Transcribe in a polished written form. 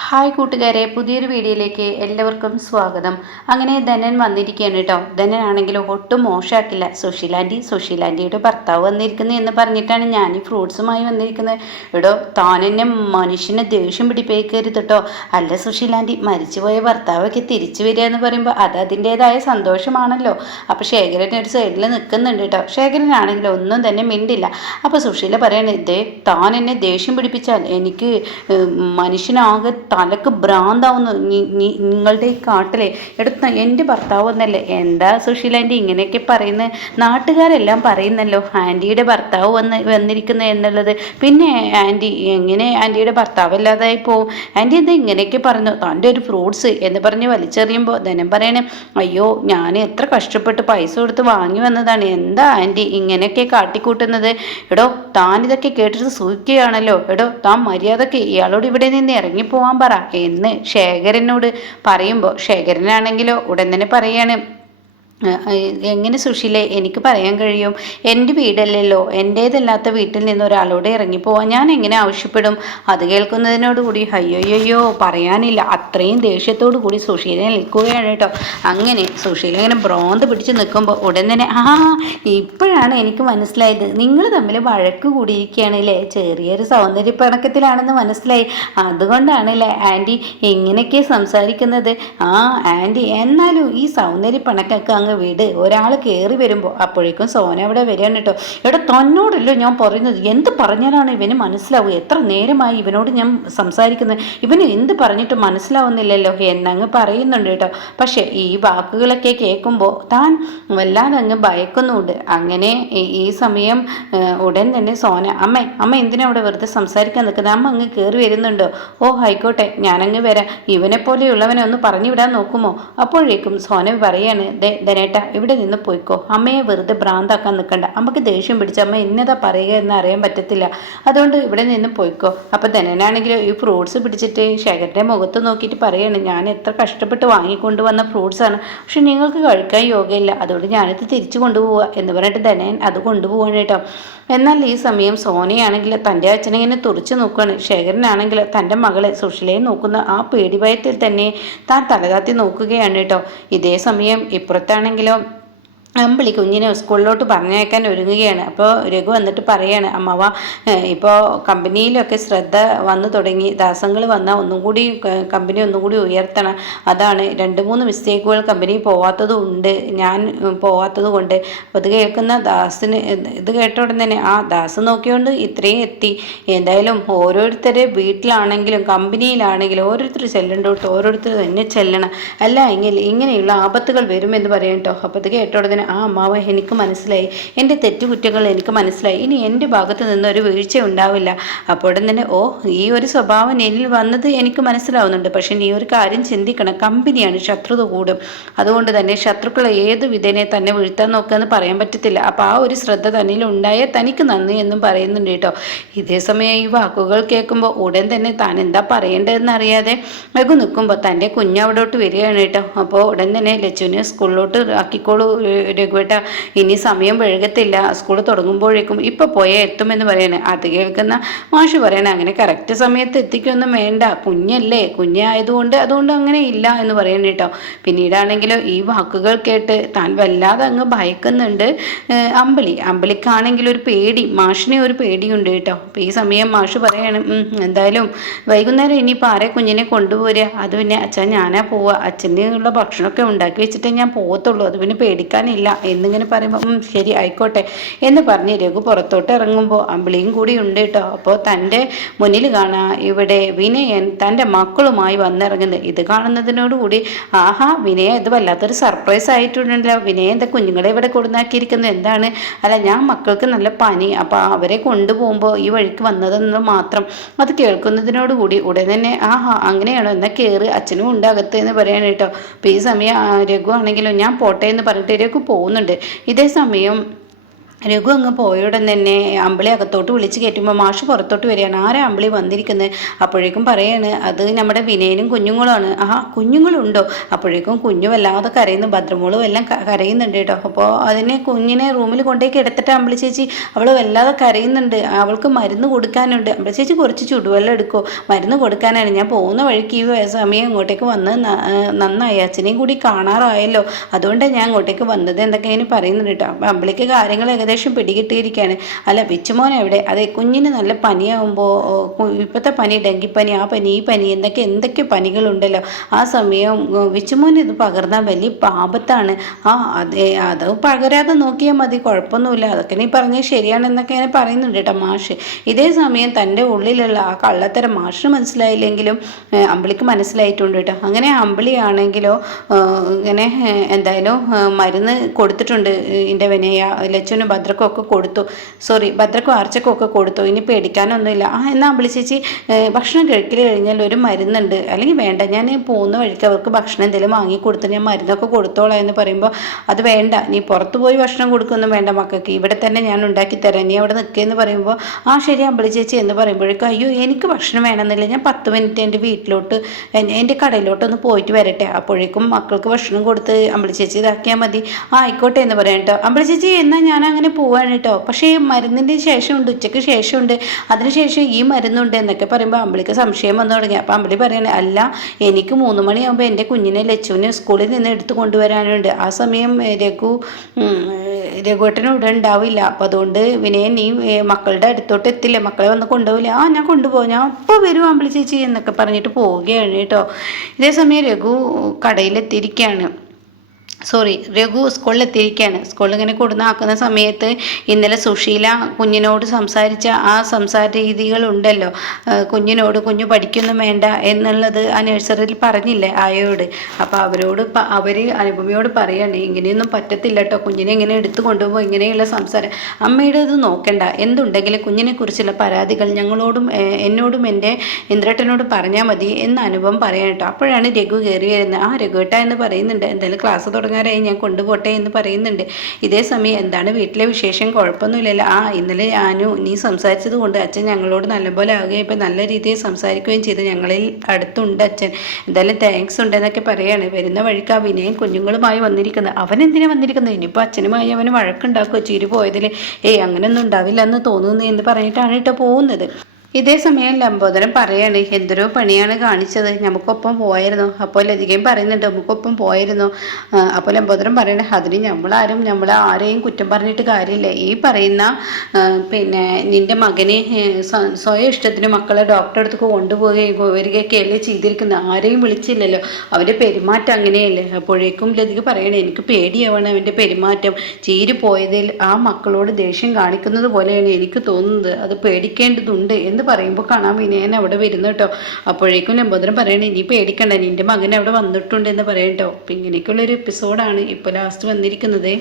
Hi കൂട്ടുകാരെ, പുതിയൊരു വീഡിയോയിലേക്ക് എല്ലാവർക്കും സ്വാഗതം. അങ്ങനെ ധനൻ വന്നിരിക്കുകയാണ് കേട്ടോ. ധനനാണെങ്കിലും ഒട്ടും മോശമാക്കില്ല. സുശീലാൻറ്റിയുടെ ഭർത്താവ് വന്നിരിക്കുന്നു എന്ന് പറഞ്ഞിട്ടാണ് ഞാൻ ഈ ഫ്രൂട്ട്സുമായി വന്നിരിക്കുന്നത്. എടോ, താനെന്നെ മനുഷ്യനെ ദേഷ്യം പിടിപ്പിക്കരുത് കേട്ടോ. അല്ല സുശീലാൻറ്റി, മരിച്ചുപോയ ഭർത്താവൊക്കെ തിരിച്ചു വരിക എന്ന് പറയുമ്പോൾ അത് അതിൻ്റെതായ സന്തോഷമാണല്ലോ. അപ്പോൾ ശേഖരൻ ഒരു സൈഡിൽ നിൽക്കുന്നുണ്ട് കേട്ടോ. ശേഖരനാണെങ്കിലും ഒന്നും തന്നെ മിണ്ടില്ല. അപ്പോൾ സുശീല പറയണേ, ഇതേ താൻ എന്നെ ദേഷ്യം പിടിപ്പിച്ചാൽ എനിക്ക് മനുഷ്യനാകെ തലക്ക് ഭ്രാന്താവുന്നു. നിങ്ങളുടെ ഈ കാട്ടിലെ എടുത്ത എൻ്റെ ഭർത്താവ് എന്നല്ലേ. എന്താ സുശീല ആൻറ്റി ഇങ്ങനെയൊക്കെ പറയുന്നത്? നാട്ടുകാരെല്ലാം പറയുന്നല്ലോ ആൻറ്റിയുടെ ഭർത്താവ് വന്നിരിക്കുന്നത് എന്നുള്ളത്. പിന്നെ ആൻറ്റി എങ്ങനെ ആൻറ്റിയുടെ ഭർത്താവ് അല്ലാതായി പോവും? ആൻറ്റി എന്താ ഇങ്ങനെയൊക്കെ പറഞ്ഞു? തൻ്റെ ഒരു ഫ്രൂട്ട്സ് എന്ന് പറഞ്ഞ് വലിച്ചെറിയുമ്പോൾ ധനം പറയണേ, അയ്യോ ഞാൻ എത്ര കഷ്ടപ്പെട്ട് പൈസ കൊടുത്ത് വാങ്ങി വന്നതാണ്, എന്താ ആൻറ്റി ഇങ്ങനെയൊക്കെ കാട്ടിക്കൂട്ടുന്നത്? എടോ, താൻ ഇതൊക്കെ കേട്ടിട്ട് സൂഹിക്കുകയാണല്ലോ. എടോ, താൻ മര്യാദക്ക് ഇയാളോട് ഇവിടെ നിന്ന് ഇറങ്ങിപ്പോവാൻ പറ എന്ന് ശേഖരനോട് പറയുമ്പോൾ ശേഖരനാണെങ്കിലോ ഉടൻ തന്നെ പറയാണ്, എങ്ങനെ സുശീലെ എനിക്ക് പറയാൻ കഴിയും? എൻ്റെ വീടല്ലല്ലോ, എൻ്റേതല്ലാത്ത വീട്ടിൽ നിന്ന് ഒരാളോട് ഇറങ്ങിപ്പോവാൻ ഞാൻ എങ്ങനെ ആവശ്യപ്പെടും? അത് കേൾക്കുന്നതിനോടുകൂടി അയ്യോയ്യോ പറയാനില്ല, അത്രയും ദേഷ്യത്തോടു കൂടി സുശീല നിൽക്കുകയാണ് കേട്ടോ. അങ്ങനെ സുശീല ഇങ്ങനെ ഭ്രാന്ത് പിടിച്ച് നിൽക്കുമ്പോൾ ഉടൻ തന്നെ ഇപ്പോഴാണ് എനിക്ക് മനസ്സിലായത്, നിങ്ങൾ തമ്മിൽ വഴക്ക് കൂടിയിരിക്കുകയാണല്ലേ, ചെറിയൊരു സൗന്ദര്യപ്പിണക്കത്തിലാണെന്ന് മനസ്സിലായി. അതുകൊണ്ടാണല്ലേ ആൻറ്റി ഇങ്ങനെയൊക്കെ സംസാരിക്കുന്നത്. ആൻറ്റി എന്നാലും ഈ സൗന്ദര്യപ്പിണക്കൊക്കെ അങ്ങ് വീട്, ഒരാൾ കയറി വരുമ്പോൾ അപ്പോഴേക്കും സോന അവിടെ വരികയാണ് കേട്ടോ. എടാ, തന്നോടല്ലോ ഞാൻ പറയുന്നത്, എന്ത് പറഞ്ഞാലാണ് ഇവന് മനസ്സിലാവുക? എത്ര നേരമായി ഇവനോട് ഞാൻ സംസാരിക്കുന്നത്, ഇവന് എന്ത് പറഞ്ഞിട്ട് മനസ്സിലാവുന്നില്ലല്ലോ എന്നങ്ങ് പറയുന്നുണ്ട് കേട്ടോ. പക്ഷേ ഈ വാക്കുകളൊക്കെ കേൾക്കുമ്പോൾ താൻ വല്ലാതെ അങ്ങ് ഭയക്കുന്നുണ്ട്. അങ്ങനെ ഈ സമയം ഉടൻ തന്നെ സോന, അമ്മ എന്തിനാ അവിടെ വെറുതെ സംസാരിക്കാൻ നിൽക്കുന്നത്? അമ്മ അങ്ങ് കയറി വരുന്നുണ്ടോ? ഓ ആയിക്കോട്ടെ, ഞാനങ്ങ് വരാം. ഇവനെ പോലെയുള്ളവനെ ഒന്ന് പറഞ്ഞു വിടാൻ നോക്കുമോ? അപ്പോഴേക്കും സോന പറയാണ്, ധനേട്ട ഇവിടെ നിന്ന് പോയിക്കോ, അമ്മയെ വെറുതെ ഭ്രാന്താക്കാൻ നിൽക്കണ്ട, അമ്മക്ക് ദേഷ്യം പിടിച്ച അമ്മ എന്നതാ പറയുക എന്ന് അറിയാൻ പറ്റത്തില്ല, അതുകൊണ്ട് ഇവിടെ നിന്ന് പോയിക്കോ. അപ്പം ധനനാണെങ്കിലും ഈ ഫ്രൂട്ട്സ് പിടിച്ചിട്ട് ശേഖരൻ്റെ മുഖത്ത് നോക്കിയിട്ട് പറയാണ്, ഞാൻ എത്ര കഷ്ടപ്പെട്ട് വാങ്ങിക്കൊണ്ടുവന്ന ഫ്രൂട്ട്സാണ്, പക്ഷെ നിങ്ങൾക്ക് കഴിക്കാൻ യോഗമില്ല, അതുകൊണ്ട് ഞാനിത് തിരിച്ചു കൊണ്ടുപോവുക എന്ന് പറഞ്ഞിട്ട് ധനൻ അത് കൊണ്ടുപോവാണ് കേട്ടോ. എന്നാൽ ഈ സമയം സോനയാണെങ്കിൽ തൻ്റെ അച്ഛനെ ഇങ്ങനെ തുറച്ചു നോക്കുകയാണ്. ശേഖരനാണെങ്കിൽ തൻ്റെ മകളെ സുശീലയെ നോക്കുന്ന ആ പേടിഭയത്തിൽ തന്നെ താൻ തലതാത്തി നോക്കുകയാണ് കേട്ടോ. ഇതേ സമയം ഇപ്പുറത്താണെങ്കിലോ അമ്പിളി കുഞ്ഞിനെ സ്കൂളിലോട്ട് പറഞ്ഞയക്കാൻ ഒരുങ്ങുകയാണ്. അപ്പോൾ രഘു വന്നിട്ട് പറയാണ്, അമ്മവ ഇപ്പോൾ കമ്പനിയിലൊക്കെ ശ്രദ്ധ വന്നു തുടങ്ങി, ദാസങ്ങൾ വന്നാൽ ഒന്നും കൂടി കമ്പനി ഒന്നും കൂടി ഉയർത്തണം, അതാണ് 2-3 മിസ്റ്റേക്കുകൾ കമ്പനി പോവാത്തതും ഉണ്ട്, ഞാൻ പോവാത്തത് കൊണ്ട്. അപ്പോൾ ഇത് കേൾക്കുന്ന ദാസിന്, ഇത് കേട്ട ഉടൻ തന്നെ ദാസ് നോക്കിയോണ്ട് ഇത്രയും എത്തി. എന്തായാലും ഓരോരുത്തരെ വീട്ടിലാണെങ്കിലും കമ്പനിയിലാണെങ്കിലും ഓരോരുത്തർ ചെല്ലേണ്ടോട്ട് ഓരോരുത്തർ തന്നെ ചെല്ലണം, അല്ല ഇങ്ങനെയുള്ള ആപത്തുകൾ വരുമെന്ന് പറയാം കേട്ടോ. അപ്പോൾ ഇത് കേട്ട ഉടനെ അമ്മാവ എനിക്ക് മനസ്സിലായി, എൻ്റെ തെറ്റുകുറ്റങ്ങൾ എനിക്ക് മനസ്സിലായി, ഇനി എൻ്റെ ഭാഗത്ത് നിന്നൊരു വീഴ്ച ഉണ്ടാവില്ല. അപ്പോൾ തന്നെ ഈ ഒരു സ്വഭാവം എന്നിൽ വന്നത് എനിക്ക് മനസ്സിലാവുന്നുണ്ട്, പക്ഷെ നീ ഒരു കാര്യം ചിന്തിക്കണം, കമ്പനിയാണ്, ശത്രുത കൂടും, അതുകൊണ്ട് തന്നെ ശത്രുക്കളെ ഏത് വിധേനെ തന്നെ വീഴ്ത്താൻ നോക്കുകയെന്ന് പറയാൻ പറ്റത്തില്ല. അപ്പോൾ ആ ഒരു ശ്രദ്ധ തന്നിൽ ഉണ്ടായാൽ തനിക്ക് നന്ദി എന്നും പറയുന്നുണ്ട് കേട്ടോ. ഇതേ സമയം ഈ വാക്കുകൾ കേൾക്കുമ്പോൾ ഉടൻ തന്നെ താൻ എന്താ പറയേണ്ടതെന്ന് അറിയാതെ രഘു നിൽക്കുമ്പോൾ തൻ്റെ കുഞ്ഞവിടോട്ട് വരികയാണ് കേട്ടോ. അപ്പോൾ ഉടൻ തന്നെ ലച്ചുവിനെ സ്കൂളിലോട്ട് ആക്കിക്കോളൂ രഘുവേട്ട, ഇനി സമയം വൈകത്തില്ല, സ്കൂൾ തുടങ്ങുമ്പോഴേക്കും ഇപ്പോൾ പോയാൽ എത്തുമെന്ന് പറയണേ. അത് കേൾക്കുന്ന മാഷ് പറയണേ, അങ്ങനെ കറക്റ്റ് സമയത്ത് എത്തിക്കൊന്നും വേണ്ട, കുഞ്ഞല്ലേ, കുഞ്ഞായതുകൊണ്ട് അതുകൊണ്ട് അങ്ങനെ ഇല്ല എന്ന് പറയണ കേട്ടോ. പിന്നീടാണെങ്കിലോ ഈ വാക്കുകൾ കേട്ട് താൻ വല്ലാതെ അങ്ങ് ഭയക്കുന്നുണ്ട് അമ്പിളിക്കാണെങ്കിൽ ഒരു പേടി, മാഷിനെ ഒരു പേടിയുണ്ട് കേട്ടോ. അപ്പോൾ ഈ സമയം മാഷ് പറയാണ്, എന്തായാലും വൈകുന്നേരം ഇനിയിപ്പോൾ ആരെ കുഞ്ഞിനെ കൊണ്ടുപോരുക, അത് പിന്നെ അച്ഛൻ ഞാനാ പോവുക, അച്ഛനുള്ള ഭക്ഷണമൊക്കെ ഉണ്ടാക്കി വെച്ചിട്ടേ ഞാൻ പോകത്തുള്ളൂ, അത് പിന്നെ പേടിക്കാനില്ല എന്നിങ്ങനെ പറയുമ്പോൾ ശരി ആയിക്കോട്ടെ എന്ന് പറഞ്ഞ് രഘു പുറത്തോട്ട് ഇറങ്ങുമ്പോൾ അമ്പിളിയും കൂടി ഉണ്ട് കേട്ടോ. അപ്പോൾ തൻ്റെ മുന്നിൽ കാണാം ഇവിടെ വിനയൻ തൻ്റെ മക്കളുമായി വന്നിറങ്ങുന്നത്. ഇത് കാണുന്നതിനോടുകൂടി വിനയ ഇത് വല്ലാത്തൊരു സർപ്രൈസ് ആയിട്ടുണ്ടല്ലോ, വിനയ എന്താ കുഞ്ഞുങ്ങളെ ഇവിടെ കൊടുന്നാക്കിയിരിക്കുന്നത്, എന്താണ്? അല്ല, ഞാൻ മക്കൾക്ക് നല്ല പനി, അപ്പോൾ അവരെ കൊണ്ടുപോകുമ്പോൾ ഈ വഴിക്ക് വന്നതെന്ന് മാത്രം. അത് കേൾക്കുന്നതിനോടുകൂടി ഉടൻ തന്നെ അങ്ങനെയാണോ, എന്നാൽ കയറി, അച്ഛനും ഉണ്ട് അകത്ത് എന്ന് പറയാൻ കേട്ടോ. അപ്പോൾ ഈ സമയം രഘു ആണെങ്കിലും ഞാൻ പോട്ടെ എന്ന് പറഞ്ഞിട്ട് രഘു പോകുന്നുണ്ട്. ഇതേ സമയം രഘു അങ്ങ് പോയോടൻ തന്നെ അമ്പിളി അകത്തോട്ട് വിളിച്ച് കയറ്റുമ്പോൾ മാഷ് പുറത്തോട്ട് വരികയാണ്. ആരാ അമ്പിളി വന്നിരിക്കുന്നത്? അപ്പോഴേക്കും പറയാണ് അത് നമ്മുടെ വിനയനും കുഞ്ഞുങ്ങളുമാണ്. കുഞ്ഞുങ്ങളുണ്ടോ? അപ്പോഴേക്കും കുഞ്ഞു വല്ലാതെ കരയുന്നു, ഭദ്രമോളും എല്ലാം കരയുന്നുണ്ട് കേട്ടോ. അപ്പോൾ അതിനെ കുഞ്ഞിനെ റൂമിൽ കൊണ്ടേക്ക് എടുത്തിട്ട് അമ്പിളി ചേച്ചി അവൾ വല്ലാതെ കരയുന്നുണ്ട്, അവൾക്ക് മരുന്ന് കൊടുക്കാനുണ്ട്. അമ്പിളി ചേച്ചി കുറച്ച് ചുടുവെള്ളം എടുക്കുമോ? മരുന്ന് കൊടുക്കാനാണ് ഞാൻ പോകുന്ന വഴിക്ക് ഈ സമയം ഇങ്ങോട്ടേക്ക് വന്ന് നന്നായി, അച്ഛനെയും കൂടി കാണാറായല്ലോ, അതുകൊണ്ടാണ് ഞാൻ ഇങ്ങോട്ടേക്ക് വന്നത് എന്നൊക്കെ ഇങ്ങനെ പറയുന്നുണ്ട് കേട്ടോ. അപ്പം അമ്പിളിക്ക് കാര്യങ്ങൾ ഏകദേശം പിടികിട്ടിയിരിക്കുകയാണ്. അല്ല വിച്ചുമോൻ എവിടെ? അതെ കുഞ്ഞിന് നല്ല പനിയാവുമ്പോൾ ഇപ്പോഴത്തെ പനി ഡെങ്കിപ്പനി, ആ പനി ഈ പനി എന്തൊക്കെ പനികളുണ്ടല്ലോ, ആ സമയം വിച്ചുമോൻ ഇത് പകർന്നാൽ വലിയ പാപത്താണ്. അതെ അത് പകരാതെ നോക്കിയാൽ മതി, കുഴപ്പമൊന്നുമില്ല, അതൊക്കെ നീ പറഞ്ഞത് ശരിയാണെന്നൊക്കെ ഇങ്ങനെ പറയുന്നുണ്ട് കേട്ടോ മാഷ്. ഇതേ സമയം തൻ്റെ ഉള്ളിലുള്ള ആ കള്ളത്തരം മാഷിന് മനസ്സിലായില്ലെങ്കിലും അമ്പിളിക്ക് മനസ്സിലായിട്ടുണ്ട് കേട്ടോ. അങ്ങനെ അമ്പിളിയാണെങ്കിലോ ഇങ്ങനെ എന്തായാലും മരുന്ന് കൊടുത്തിട്ടുണ്ട്. എൻ്റെ വിനയ ലച്ചുവിനും ഭദ്രക്കും ഒക്കെ കൊടുത്തു, ഭദ്രക്കും ആർച്ചക്കും ഒക്കെ കൊടുത്തു, ഇനി പേടിക്കാനൊന്നുമില്ല. എന്നാൽ അമ്പിളി ചേച്ചി ഭക്ഷണം കഴിക്കൽ കഴിഞ്ഞാൽ ഒരു മരുന്നുണ്ട്, അല്ലെങ്കിൽ വേണ്ട ഞാൻ പോകുന്ന വഴിക്ക് അവർക്ക് ഭക്ഷണം എന്തെങ്കിലും വാങ്ങിക്കൊടുത്ത് ഞാൻ മരുന്നൊക്കെ കൊടുത്തോളാം എന്ന് പറയുമ്പോൾ അത് വേണ്ട, നീ പുറത്ത് പോയി ഭക്ഷണം കൊടുക്കൊന്നും വേണ്ട മക്കൾക്ക്, ഇവിടെ തന്നെ ഞാൻ ഉണ്ടാക്കി തരാം, നീ അവിടെ നിൽക്കുകയെന്ന് പറയുമ്പോൾ ശരി അമ്പിളി ചേച്ചി എന്ന് പറയുമ്പോഴേക്കും അയ്യോ എനിക്ക് ഭക്ഷണം വേണമെന്നില്ല, ഞാൻ 10 മിനിറ്റ് എൻ്റെ വീട്ടിലോട്ട് എൻ്റെ കടയിലോട്ടൊന്ന് പോയിട്ട് വരട്ടെ, അപ്പോഴേക്കും മക്കൾക്ക് ഭക്ഷണം കൊടുത്ത് അമ്പിളി ചേച്ചി ഇതാക്കിയാൽ മതി. ആയിക്കോട്ടെ എന്ന് പറയാം കേട്ടോ. അമ്പിളി ചേച്ചി എന്നാൽ ഞാൻ അങ്ങനെ പോവാണ് കേട്ടോ, പക്ഷേ മരുന്നിൻ്റെ ശേഷമുണ്ട്, ഉച്ചയ്ക്ക് ശേഷമുണ്ട്, അതിനുശേഷം ഈ മരുന്നുണ്ട് എന്നൊക്കെ പറയുമ്പോൾ അമ്പിളിക്ക് സംശയം വന്നു തുടങ്ങി. അപ്പോൾ അമ്പിളി പറയണേ അല്ല എനിക്ക് 3 മണിയാകുമ്പോൾ എൻ്റെ കുഞ്ഞിനെ ലച്ചുവിനെ സ്കൂളിൽ നിന്ന് എടുത്ത് കൊണ്ടുവരാനുണ്ട്, ആ സമയം രഘുവേട്ടനും ഇവിടെ ഉണ്ടാവില്ല, അപ്പോൾ അതുകൊണ്ട് വിനയൻ നീ മക്കളുടെ അടുത്തോട്ട് എത്തില്ലേ, മക്കളെ വന്ന് കൊണ്ടുപോകില്ല, ഞാൻ കൊണ്ടുപോകും, ഞാൻ അപ്പോൾ വരും അമ്പിളി ചേച്ചി എന്നൊക്കെ പറഞ്ഞിട്ട് പോവുകയാണ് കേട്ടോ. ഇതേ സമയം രഘു കടയിലെത്തിയിരിക്കുകയാണ്, രഘു സ്കൂളിലെത്തിയിരിക്കുകയാണ്. സ്കൂളിൽ ഇങ്ങനെ കൊടുന്നാക്കുന്ന സമയത്ത് ഇന്നലെ സുശീല കുഞ്ഞിനോട് സംസാരിച്ച ആ സംസാര രീതികളുണ്ടല്ലോ, കുഞ്ഞു പഠിക്കൊന്നും വേണ്ട എന്നുള്ളത് ആ നഴ്സറിയിൽ പറഞ്ഞില്ലേ ആയോട്, അപ്പോൾ അവർ അനുപമയോട് പറയാണ് ഇങ്ങനെയൊന്നും പറ്റത്തില്ല കേട്ടോ, കുഞ്ഞിനെ ഇങ്ങനെ എടുത്തു കൊണ്ടുപോകുമ്പോൾ ഇങ്ങനെയുള്ള സംസാരം, അമ്മയുടെ ഇത് നോക്കണ്ട, എന്തുണ്ടെങ്കിലും കുഞ്ഞിനെ കുറിച്ചുള്ള പരാതികൾ ഞങ്ങളോടും എന്നോടും എൻ്റെ ഇന്ദ്രേട്ടനോട് പറഞ്ഞാൽ മതി എന്ന് അനുപം പറയാൻ കേട്ടോ. അപ്പോഴാണ് രഘു കയറി വരുന്നത്. രഘുവേട്ട എന്ന് പറയുന്നുണ്ട്, എന്തായാലും ക്ലാസ് തുടങ്ങാറായി, ഞാൻ കൊണ്ടുപോട്ടെ എന്ന് പറയുന്നുണ്ട്. ഇതേ സമയം എന്താണ് വീട്ടിലെ വിശേഷം, കുഴപ്പമൊന്നുമില്ലല്ലോ, ഇന്നലെ നീ സംസാരിച്ചത് കൊണ്ട് അച്ഛൻ ഞങ്ങളോട് നല്ലപോലെ ആവുകയും ഇപ്പം നല്ല രീതിയിൽ സംസാരിക്കുകയും ചെയ്തു, ഞങ്ങളിൽ അടുത്തുണ്ട് അച്ഛൻ, എന്തായാലും താങ്ക്സ് ഉണ്ട് എന്നൊക്കെ പറയാണ്. വരുന്ന വഴിക്ക് വിനയൻ കുഞ്ഞുങ്ങളുമായി വന്നിരിക്കുന്നത്, അവൻ എന്തിനാ വന്നിരിക്കുന്നത്, ഇനിയിപ്പോൾ അച്ഛനുമായി അവന് വഴക്കുണ്ടാക്കുമോ, ചിരി പോയതിൽ അങ്ങനെയൊന്നും ഉണ്ടാവില്ല എന്ന് തോന്നുന്നു എന്ന് പറഞ്ഞിട്ടാണ് കേട്ടോ പോകുന്നത്. ഇതേ സമയം ലംബോദരൻ പറയാണ് എന്തൊരു പണിയാണ് കാണിച്ചത്, നമുക്കൊപ്പം പോയിരുന്നു. അപ്പോൾ ലതികയും പറയുന്നുണ്ട് നമുക്കൊപ്പം പോയിരുന്നു. അപ്പോൾ ലംബോദരൻ പറയണേ അതിന് നമ്മളെ ആരെയും കുറ്റം പറഞ്ഞിട്ട് കാര്യമില്ല, ഈ പറയുന്ന നിൻ്റെ മകനെ സ്വയം ഇഷ്ടത്തിന് മക്കളെ ഡോക്ടറെ അടുത്ത് കൊണ്ടുപോവുകയും വരികയൊക്കെയല്ലേ ചെയ്തിരിക്കുന്നത്, ആരെയും വിളിച്ചില്ലല്ലോ, അവൻ്റെ പെരുമാറ്റം അങ്ങനെയല്ലേ. അപ്പോഴേക്കും ലതിക പറയണേ എനിക്ക് പേടിയാവണം അവൻ്റെ പെരുമാറ്റം, ചീരി പോയതിൽ ആ മക്കളോട് ദേഷ്യം കാണിക്കുന്നത് പോലെയാണ് എനിക്ക് തോന്നുന്നത്, അത് പേടിക്കേണ്ടതുണ്ട് എന്ന് പറയുമ്പോൾ കാണാൻ വിനയൻ അവിടെ വരുന്നു കേട്ടോ. അപ്പോഴേക്കും ലംബോദരൻ പറയണേ ഇനി പേടിക്കണ്ട, നിൻ്റെ മകൻ അവിടെ വന്നിട്ടുണ്ട് എന്ന് പറയട്ടോ. അപ്പം ഇങ്ങനെയൊക്കെയുള്ളൊരു എപ്പിസോഡാണ് ഇപ്പോൾ ലാസ്റ്റ് വന്നിരിക്കുന്നത്.